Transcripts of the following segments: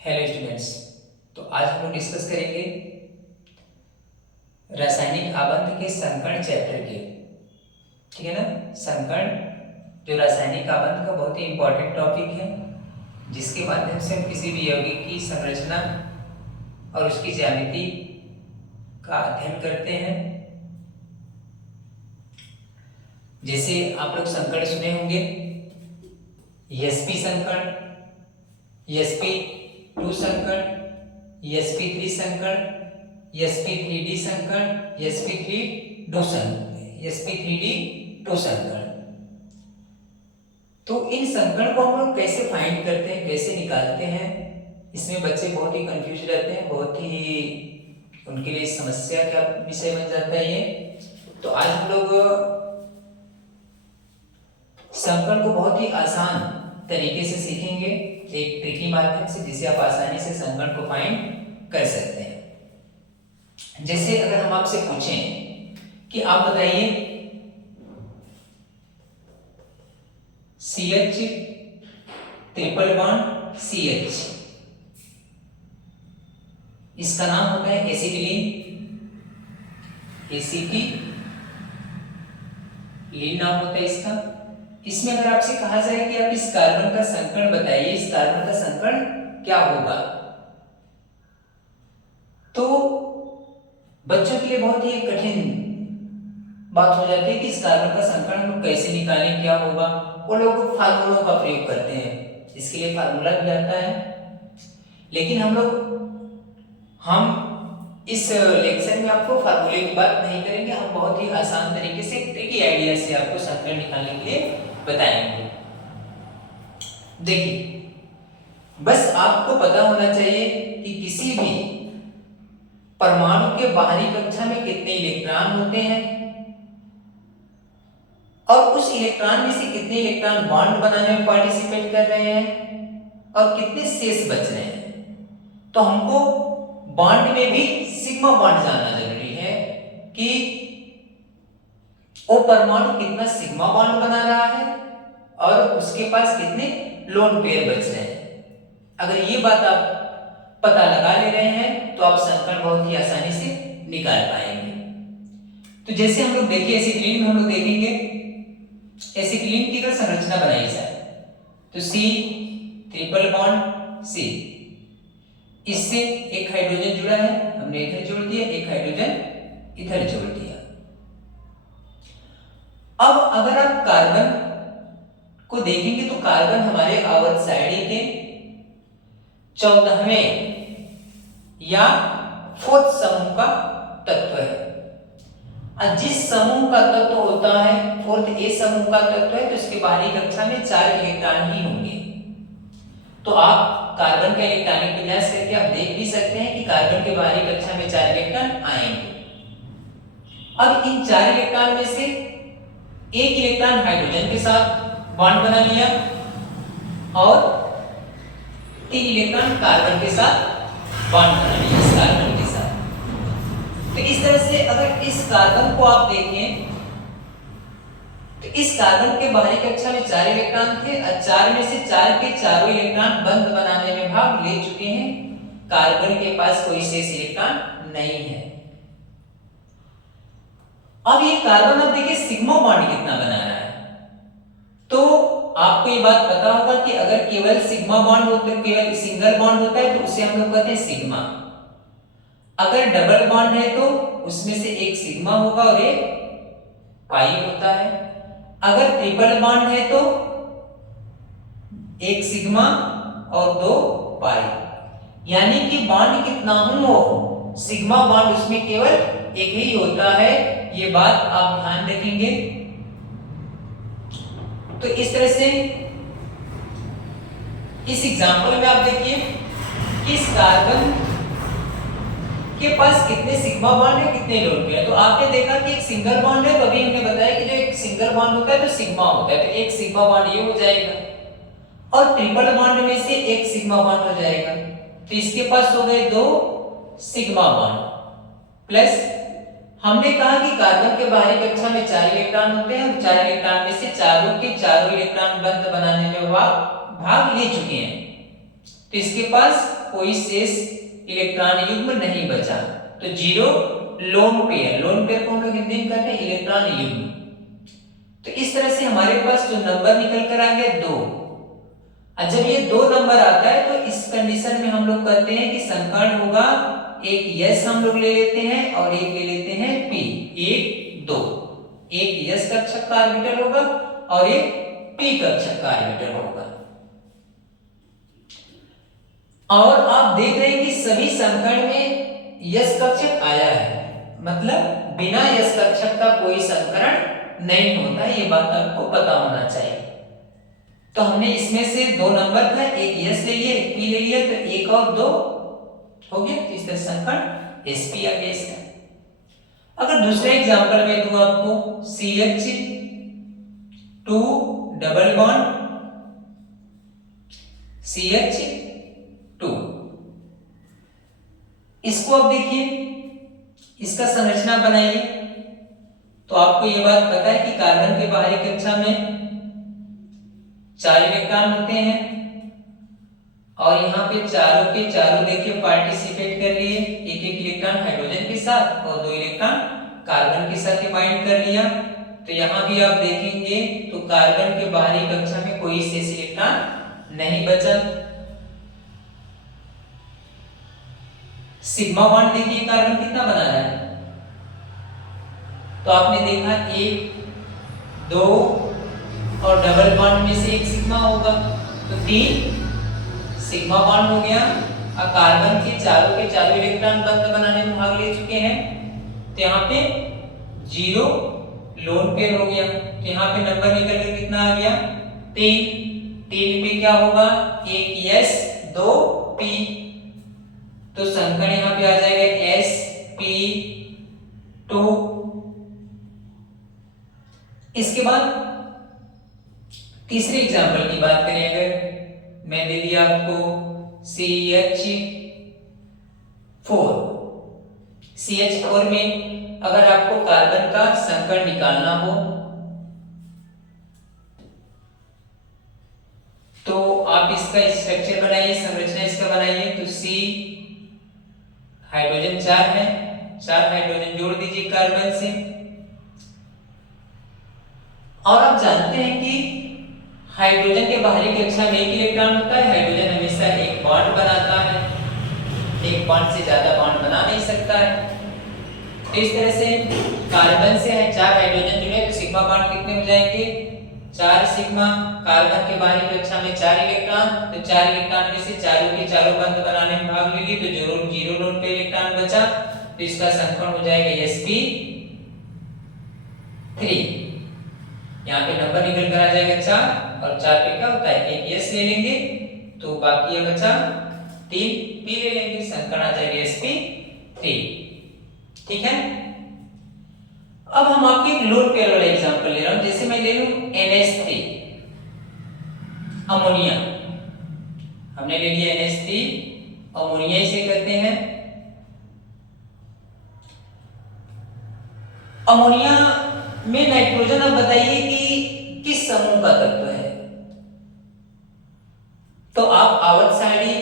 Hello students. तो आज हम लोग डिस्कस करेंगे रासायनिक आबंध के संकर्ण चैप्टर के। ठीक है ना। संकर्ण जो रासायनिक आबंध का बहुत ही इंपॉर्टेंट टॉपिक है, जिसके माध्यम से हम किसी भी यौगिक की संरचना और उसकी ज्यामिति का अध्ययन करते हैं। जैसे आप लोग संकर्ण सुने होंगे, sp संकर्ण, sp2 संकर्ण, sp3 संकर्ण, sp3d संकर्ण, sp3d2 संकर्ण। तो इन संकर्ण को हम लोग कैसे फाइंड करते हैं, कैसे निकालते हैं, इसमें बच्चे बहुत ही कंफ्यूज रहते हैं, बहुत ही उनके लिए समस्या का विषय बन जाता है ये। तो आज हम लोग संकर्ण को बहुत ही आसान तरीके से सीखेंगे, एक ट्रिकी माध्यम से, जिसे आप आसानी से संकर्ण को फाइंड कर सकते हैं। जैसे अगर हम आपसे पूछें कि आप बताइए CH ट्रिपल बॉन्ड CH, इसका नाम होता है एसिटिलीन, एसिटिलीन नाम होता है इसका। इसमें अगर आपसे कहा जाए कि आप इस कार्बन का संकर्ण बताइए, इस कार्बन का संकर्ण क्या होगा, तो बच्चों के लिए बहुत ही कठिन बात हो जाती है कि इस कार्बन का संकर्ण हम कैसे निकालें, क्या होगा। वो लोग फार्मूलों का प्रयोग करते हैं, इसके लिए फार्मूला भी आता है। लेकिन हम इस लेक्चर में आपको फार्मूले की बात नहीं करेंगे, हम बहुत ही आसान तरीके से ट्रिकी आइडिया से आपको संकर्ण निकालने के लिए बताएंगे। देखिए, बस आपको पता होना चाहिए कि किसी भी परमाणु के बाहरी कक्षा में कितने इलेक्ट्रॉन होते हैं और उस इलेक्ट्रॉन में से कितने इलेक्ट्रॉन बॉन्ड बनाने में पार्टिसिपेट कर रहे हैं और कितने शेष बच रहे हैं। तो हमको बॉन्ड में भी सिग्मा बॉन्ड जानना जरूरी है कि वो परमाणु कितना सिग्मा बॉन्ड बना रहा है और उसके पास कितने लोन पेयर बच रहे हैं। अगर ये बात आप पता लगा ले रहे हैं तो आप संकर्ण बहुत ही आसानी से निकाल पाएंगे। तो जैसे हम लोग देखिए, एसिटिलीन में हम लोग देखेंगे एसिटिलीन की अगर संरचना बनाई जाए तो C ट्रिपल बॉन्ड C, इससे एक हाइड्रोजन जुड़ा है, हमने इधर जोड़ दिया, एक हाइड्रोजन इधर जोड़ दिया। अब अगर आप कार्बन को देखेंगे तो कार्बन हमारे आवर्त सारणी के 14वें या 4th समूह का तत्व है। जिस समूह का तत्व होता है 4th A समूह का तत्व है, तो इसके बाहरी कक्षा में 4 इलेक्ट्रॉन ही होंगे। तो आप कार्बन का इलेक्ट्रॉनिक विन्यास करके आप देख भी सकते हैं कि कार्बन के बाहरी कक्षा में 4 इलेक्ट्रॉन आएंगे। अब इन 4 इलेक्ट्रॉन में से एक इलेक्ट्रॉन हाइड्रोजन के साथ बॉन्ड बना लिया और 3 इलेक्ट्रॉन कार्बन के साथ बॉन्ड बना लिया, इस कार्बन के साथ। तो इस तरह से अगर इस कार्बन को आप देखें तो इस कार्बन के बाहरी कक्षा में 4 इलेक्ट्रॉन थे और 4 में से 4 के चारों इलेक्ट्रॉन बंध बनाने में भाग ले चुके हैं। कार्बन के पास कोई शेष इलेक्ट्रॉन नहीं है। अब ये कार्बन, अब देखिए सिग्मा बॉन्ड कितना बना रहा है। तो आपको ये बात पता होगा कि अगर केवल सिग्मा बॉन्ड होता है, केवल सिंगल बॉन्ड होता है तो उसे हम लोग कहते हैं सिग्मा। अगर डबल बॉन्ड है तो उसमें से एक सिग्मा होगा और एक पाई होता है। अगर ट्रिपल बॉन्ड है तो एक सिग्मा और 2 पाई, यानी कि बॉन्ड कितना हो, सिग्मा बॉन्ड उसमें केवल एक ही होता है। ये बात आप ध्यान रखेंगे। तो इस तरह से इस एग्जांपल में आप देखिए कि इस कार्बन के पास कितने सिग्मा बॉन्ड है, कितने लोन पेयर है। तो आपने देखा कि एक सिंगल बॉन्ड है, तो अभी हमने बताया कि जो एक सिंगल बॉन्ड होता है तो सिग्मा होता है, तो एक सिग्मा बॉन्ड ये हो जाएगा और ट्रिपल बॉन्ड में से एक सिग्मा बॉन्ड हो जाएगा। तो इसके पास हो गए 2 सिग्मा बॉन्ड प्लस हमने कहा कि कार्बन के बाहरी कक्षा में 4 इलेक्ट्रॉन होते हैं और 4 इलेक्ट्रॉन में से चारों के चारों इलेक्ट्रॉन बंध बनाने में भाग ले चुके हैं। तो इसके पास कोई शेष इलेक्ट्रॉन युग्म नहीं बचा। तो 0 लोन पेयर, लोन पेयर को हम लोग हिंदी में कहते हैं इलेक्ट्रॉन युग्म। तो इस तरह से हमारे पास जो नंबर निकल कर आ गया 2। और जब ये 2 नंबर आता है तो इस कंडीशन में हम लोग कहते हैं कि संकर्ण होगा, एक यस हम लोग ले लेते हैं और एक ले लेते हैं पी। 1 2, एक यस कक्षक का ऑर्बिटल होगा और एक पी कक्षक का ऑर्बिटल होगा। और आप देख रहे हैं कि सभी संकर्ण में यस कक्षक आया है, मतलब बिना यस कक्षक का कोई संकरण नहीं होता, ये बात आपको पता होना चाहिए। तो हमने इसमें से 2 नंबर था, एक यस ले लिया, एक पी ले लिया, तो 1 और 2 हो गया। तो इस तरह संकरण sp आ गया इसका। अगर दूसरा एग्जांपल में दूं आपको, CH2 डबल बॉन्ड CH2, इसको अब देखिए, इसका संरचना बनाइए। तो आपको यह बात पता है कि कार्बन के बाहरी कक्षा में 4 इलेक्ट्रॉन होते हैं और यहाँ पे चारों के चारों देखिए पार्टिसिपेट कर लिए, एक एक इलेक्ट्रॉन हाइड्रोजन के साथ और 2 इलेक्ट्रॉन कार्बन के साथ बाइंड कर लिया। तो यहाँ भी आप देखेंगे तो कार्बन के बाहरी कक्षा में कोई शेष इलेक्ट्रॉन नहीं बचा। सिग्मा बॉन्ड देखिए कार्बन कितना बना रहा है, तो आपने देखा 1 2 और डबल बॉन्ड में से एक सिग्मा होगा, तो 3 सिग्मा बॉन्ड हो गया। और कार्बन के चारों इलेक्ट्रॉन बंध बनाने में भाग ले चुके हैं, तो यहाँ पे 0 लोन पेयर हो गया। तो यहाँ पे नंबर निकल के कितना आ गया 3। 3 पे क्या होगा, 1 यस 2 पी, तो संकरण यहाँ पे आ जाएगा sp2। इसके बाद तीसरे एग्जांपल की बात करें, अगर मैं दे दिया आपको CH4 में अगर आपको कार्बन का संकरण निकालना हो तो आप इसका स्ट्रक्चर बनाइए, संरचना इसका बनाइए। तो C हाइड्रोजन 4 है, 4 हाइड्रोजन जोड़ दीजिए कार्बन से। और आप जानते हैं कि हाइड्रोजन के बाहरी कक्षा में 1 इलेक्ट्रॉन होता है। हाइड्रोजन हमेशा एक बॉन्ड बनाता है, एक बॉन्ड से ज्यादा बॉन्ड बना नहीं सकता है। तो इस तरह से कार्बन से है 4 हाइड्रोजन जुड़े, तो सिग्मा बॉन्ड कितने हो जाएंगे 4 सिग्मा। कार्बन के बाहरी कक्षा में 4 इलेक्ट्रॉन, तो 4 इलेक्ट्रॉन में से चारों के चारों बंध बनाने में भाग ले लिए, तो जरूर 0 लोन पे इलेक्ट्रॉन बचा, तो इसका संकरण हो जाएगा sp3। यहाँ पे नंबर निकल कर आ जाएगा 4 और 4 पे क्या होता है 1 यस ले लेंगे, तो बाकी ये बचा 3 पी ले लेंगे, संकरण आ जाएगा sp3। ठीक है। अब हम आपको एक लोन पेयर वाला एग्जांपल ले रहा हूं, जैसे मैं ले लूं NH3 अमोनिया, हमने ले लिया NH3 अमोनिया इसे कहते हैं। अमोनिया में नाइट्रोजन, अब बताइए कि किस समूह का तत्व है। तो आप आवत सारणी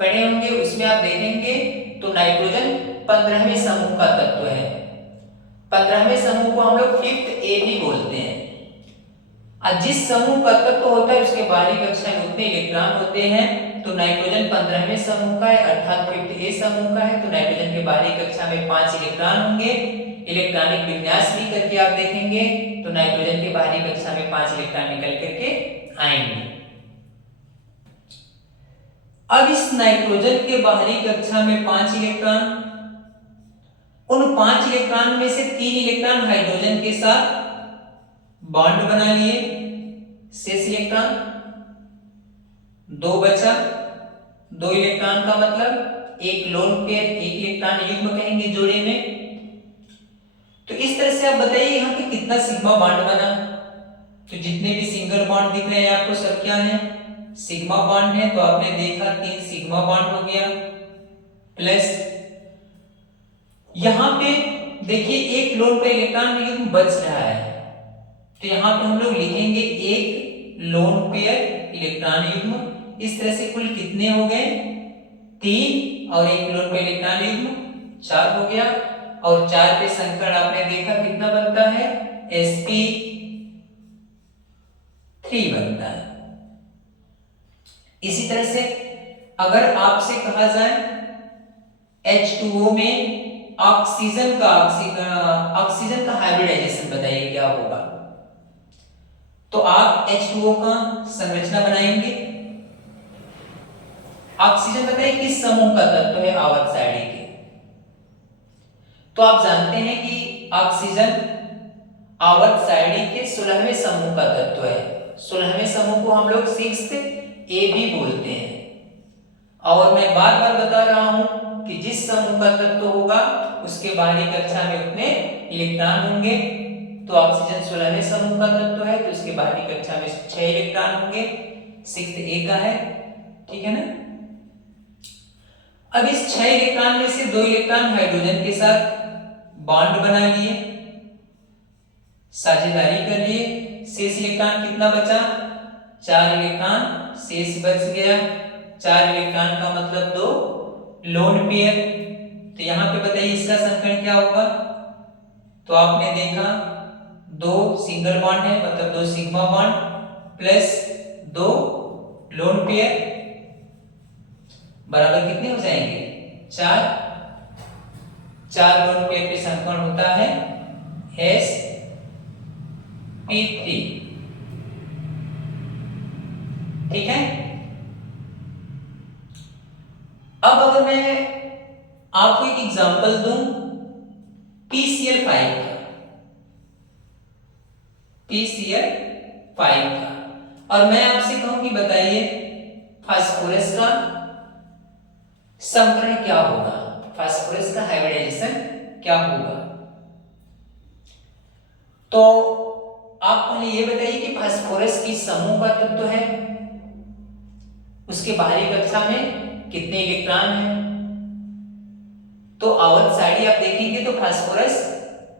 पढ़े होंगे, उसमें आप देखेंगे तो नाइट्रोजन 15वें समूह का तत्व है। 15वें समूह को हम लोग 5th A भी बोलते हैं। और जिस समूह का तत्व होता है उसके बाहरी कक्षा में उतने इलेक्ट्रॉन होते हैं, तो नाइट्रोजन 15वें समूह का है अर्थात 5th A समूह का है, तो नाइट्रोजन के बाहरी कक्षा में 5 इलेक्ट्रॉन होंगे। इलेक्ट्रॉनिक विन्यास भी करके आप देखेंगे तो नाइट्रोजन के बाहरी कक्षा में 5 इलेक्ट्रॉन निकल करके आएंगे। अब इस नाइट्रोजन के बाहरी कक्षा में 5 इलेक्ट्रॉन, उन 5 इलेक्ट्रॉन में से 3 इलेक्ट्रॉन हाइड्रोजन के साथ बॉन्ड बना लिए, शेष इलेक्ट्रॉन 2 बचा। 2 इलेक्ट्रॉन का मतलब एक लोन पेयर, एक इलेक्ट्रॉन युग्म कहेंगे जोड़े में। तो इस तरह से आप बताइए यहाँ पे कितना सिग्मा बॉन्ड बना। तो जितने भी सिंगल बॉन्ड दिख रहे हैं आपको सब क्या है सिग्मा बॉन्ड है। तो आपने देखा 3 सिग्मा बॉन्ड हो गया, प्लस यहां पे देखिए एक लोन पे इलेक्ट्रॉन युग्म बच रहा है, तो यहां पे हम लोग लिखेंगे एक लोन पेयर इलेक्ट्रॉन युग्म। इस तरह से कुल कितने हो गए 3 और एक लोन पेयर इलेक्ट्रॉन युग्म 4 हो गया, और 4 पे संकरण आपने देखा कितना बनता है, sp3 बनता है। इसी तरह से अगर आपसे कहा जाए H2O में ऑक्सीजन का हाइब्रिडाइजेशन बताइए क्या होगा, तो आप H2O का संरचना बनाएंगे। ऑक्सीजन बताइए किस समूह का तत्व है आवर्त सारणी के, तो आप जानते हैं कि ऑक्सीजन आवर्त सारणी के 16वें समूह का तत्व है। 16वें समूह को हम लोग 6th A भी बोलते हैं, और मैं बार बार बता रहा हूं कि जिस समूह का तत्व होगा उसके बाहरी कक्षा में उतने इलेक्ट्रॉन होंगे। तो ऑक्सीजन 16वें समूह का तत्व है, तो उसके बाहरी कक्षा में 6 इलेक्ट्रॉन होंगे, 6th A का है, ठीक है ना। अब इस 6 इलेक्ट्रॉन में से 2 इलेक्ट्रॉन हाइड्रोजन के साथ बॉन्ड बना लिए, साझेदारी कर लिए, शेष इलेक्ट्रॉन कितना बचा, 4 इलेक्ट्रॉन शेष बच गया। 4 इलेक्ट्रॉन का मतलब 2 लोन पेयर। तो यहां पे बताइए इसका संकरण क्या होगा, तो आपने देखा 2 सिंगल बॉन्ड है मतलब 2 sigma bond plus 2 lone pair बराबर कितने हो जाएंगे, 4। 4 लोन पेयर पे संकरण होता है sp3, ठीक है। अब अगर मैं आपको एक एग्जांपल दूं PCl5 का, और मैं आपसे कहूं कि बताइए फास्फोरस का संकरण क्या होगा, फास्फोरस का हाइब्रिडाइजेशन क्या होगा। तो आप पहले ये बताइए कि फास्फोरस किस समूह का तत्व है, उसके बाहरी कक्षा में कितने इलेक्ट्रॉन हैं। तो आवर्त सारणी आप देखेंगे तो फास्फोरस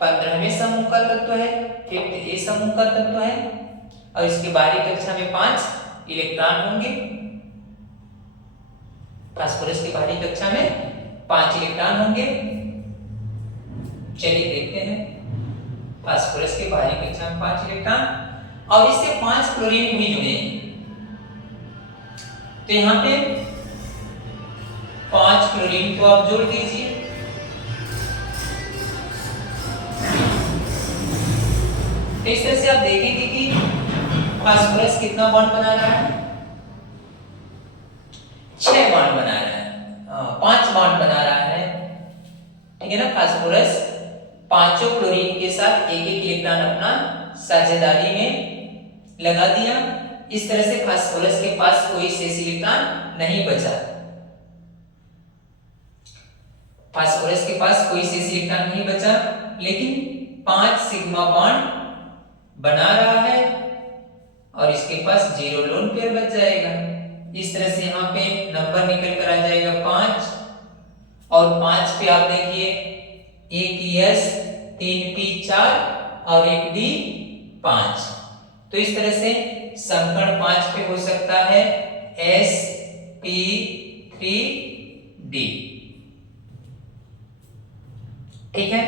15वें समूह का तत्व है, 5th A समूह का तत्व है, और इसके बाहरी कक्षा में 5 इलेक्ट्रॉन होंगे। फास्फोरस की बाहरी कक्षा में 5 इलेक्ट्रॉन होंगे। चलिए देखते हैं, फास्फोरस के बाहरी कक्षा में 5 इलेक्ट्रॉन, और इससे 5 क्लोरीन भी जुड़े। तो यहां पे 5 क्लोरीन को आप जोड़ दीजिए, तो इस तरह से आप देखेंगे कि फास्फोरस कितना बॉन्ड बना रहा है, 6 बॉन्ड बना रहा है, 5 बॉन्ड बना रहा है, ठीक है ना। फास्फोरस 5 क्लोरीन के साथ एक एक इलेक्ट्रॉन अपना साझेदारी में लगा दिया। इस तरह से फास्फोरस के पास कोई शेष इलेक्ट्रॉन नहीं बचा, फास्फोरस के पास कोई शेष इलेक्ट्रॉन नहीं बचा, लेकिन 5 सिग्मा बॉन्ड बना रहा है, और इसके पास 0 लोन पेयर बच जाएगा। इस तरह से यहाँ पे नंबर निकल कर आ जाएगा 5, और 5 पे आप देखिए एक S 3 P 4 और एक D 5। तो इस तरह से संकरण 5 पे हो सकता है sp3d, ठीक है।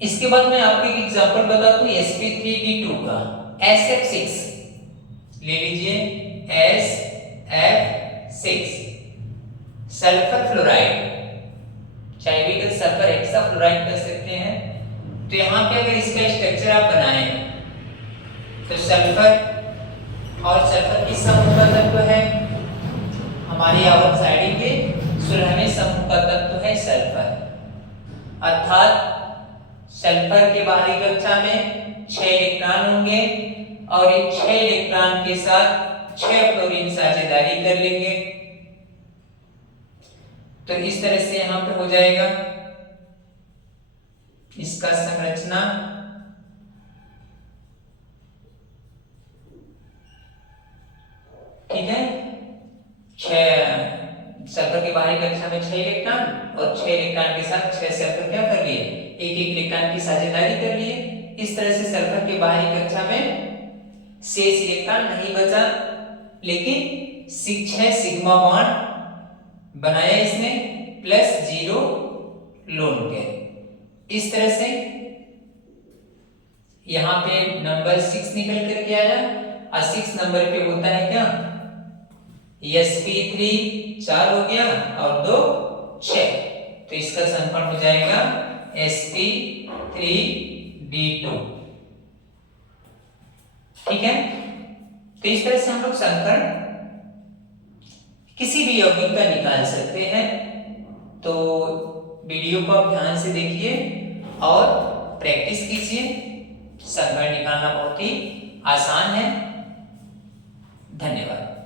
इसके बाद मैं आपको एक एग्जांपल बताता हूं sp3d2 का, SF6 ले लीजिए, SF6 सल्फर फ्लोराइड, चाहे भी सल्फर हेक्साफ्लोराइड कर सकते हैं। तो यहां पे अगर इसका स्ट्रक्चर आप बनाएं तो सल्फर और सल्फर किस समूह का तत्व है, हमारी आवर्त सारणी के 16वें समूह का तत्व है सल्फर, अर्थात सल्फर के बाहरी कक्षा में 6 इलेक्ट्रॉन होंगे, और इन 6 इलेक्ट्रॉन के साथ 6 फ्लोरीन साझेदारी कर लेंगे। तो इस तरह से यहां पे हो जाएगा इसका संरचना, ठीक है। 6 सल्फर के बाहरी कक्षा में 6 इलेक्ट्रॉन, और 6 इलेक्ट्रॉन के साथ 6 सल्फर क्या कर लिए, एक एक इलेक्ट्रॉन की साझेदारी कर लिए। इस तरह से सल्फर के बाहरी कक्षा में शेष इलेक्ट्रॉन नहीं बचा, लेकिन 6 सिग्मा बॉन्ड बनाया इसने प्लस 0 लोन के। इस तरह से यहां पे नंबर 6 निकल करके आया और 6 नंबर पे होता है क्या sp3 4 हो गया और 2 6, तो इसका समकरण हो जाएगा sp3d2। ठीक है, तो इस तरह से हम लोग समकरण किसी भी यौगिक का निकाल सकते हैं। तो वीडियो को आप ध्यान से देखिए और प्रैक्टिस कीजिए। समकरण निकालना बहुत ही आसान है। धन्यवाद।